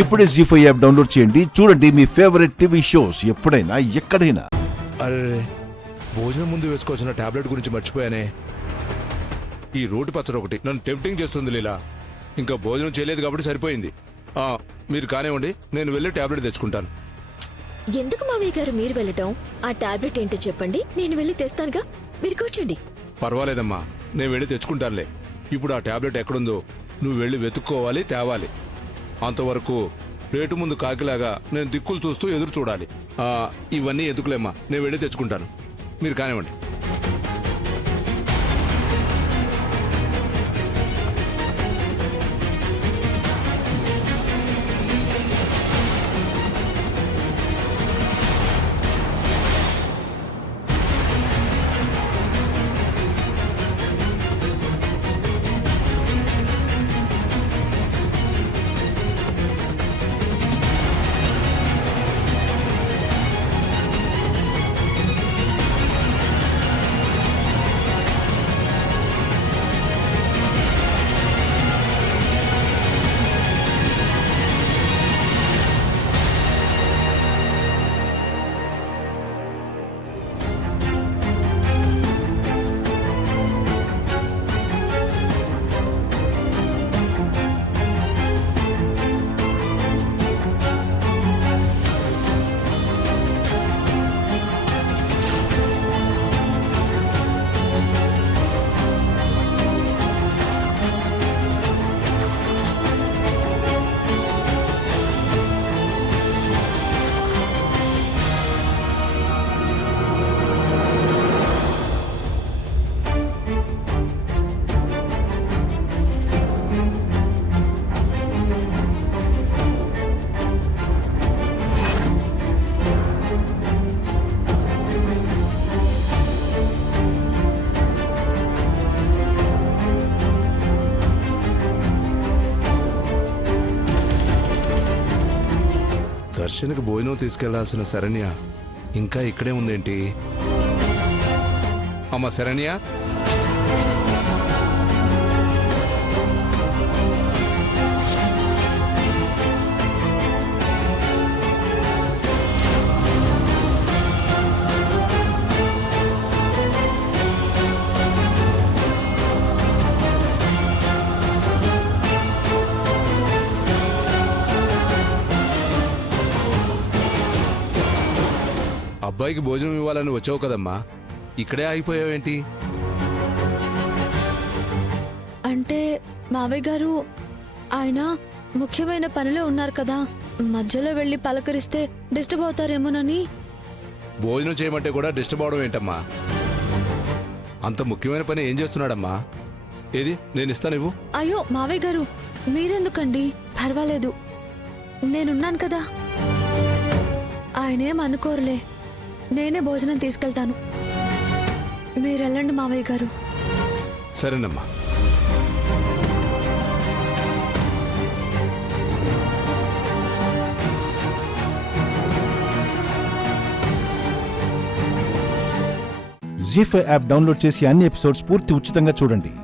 ఇప్పుడే జీ5 app download చేయండి. చూడండి మీ ఫేవరెట్ టీవీ షోస్ ఎప్పుడైనా ఎక్కడైనా. అరే, భోజనం ముందు వేసుకోవాల్సిన టాబ్లెట్ గురించి మర్చిపోయానే. ఈ రోడ్డు పచ్చడి ఒకటి నన్ను టెంప్టింగ్ చేస్తుంది లీలా. ఇంకా భోజనం చేయలేదు కాబట్టి సరిపోయింది. మీరు కానివ్వండి, నేను వెళ్ళి టాబ్లెట్ తెచ్చుకుంటాను. ఎందుకు మావయ్య గారు మీరు వెళ్ళటం? ఆ టాబ్లెట్ ఏంటో చెప్పండి, నేను వెళ్ళి తెస్తానుగా. మీరు కూర్చోండి. పర్వాలేదమ్మా, నేను వెళ్ళి తెచ్చుకుంటానులే. ఇప్పుడు ఆ టాబ్లెట్ ఎక్కడుందో నువ్వు వెళ్ళి వెతుక్కోవాలి, తేవాలి. అంతవరకు రేటు ముందు కాకిలాగా నేను దిక్కులు చూస్తూ ఎదురు చూడాలి. ఇవన్నీ ఎందుకులేమ్మా, నేను వెళ్ళి తెచ్చుకుంటాను. మీరు కానివ్వండి. దర్శనకు భోజనం తీసుకెళ్లాల్సిన శరణ్య ఇంకా ఇక్కడే ఉందేంటి? అమ్మ శరణ్య, అబ్బాయికి భోజనం ఇవ్వాలని వచ్చావు కదమ్మా, ఇక్కడే ఆగిపోయావేంటి? అంటే మావయ్య గారు, ఆయన ముఖ్యమైన పనిలో ఉన్నారు కదా, మధ్యలో వెళ్ళి పలకరిస్తే డిస్టర్బ్ అవుతారేమోనని. భోజనం చేయమంటే కూడా డిస్టర్బ్ అవడం ఏంటమ్మా? అంత ముఖ్యమైన పని ఏం చేస్తున్నాడమ్మా? ఏది, నేను ఇస్తాను, ఇవ్వు. అయ్యో మావయ్య గారు, మీరెందుకండి? పర్వాలేదు, నేనున్నాను కదా. ఆయనేం అనుకోరులే, నేనే భోజనం తీసుకెళ్తాను. మీరెళ్ళండి మావయ్య గారు. సరేనమ్మా. జీ5 యాప్ డౌన్లోడ్ చేసి అన్ని ఎపిసోడ్స్ పూర్తి ఉచితంగా చూడండి.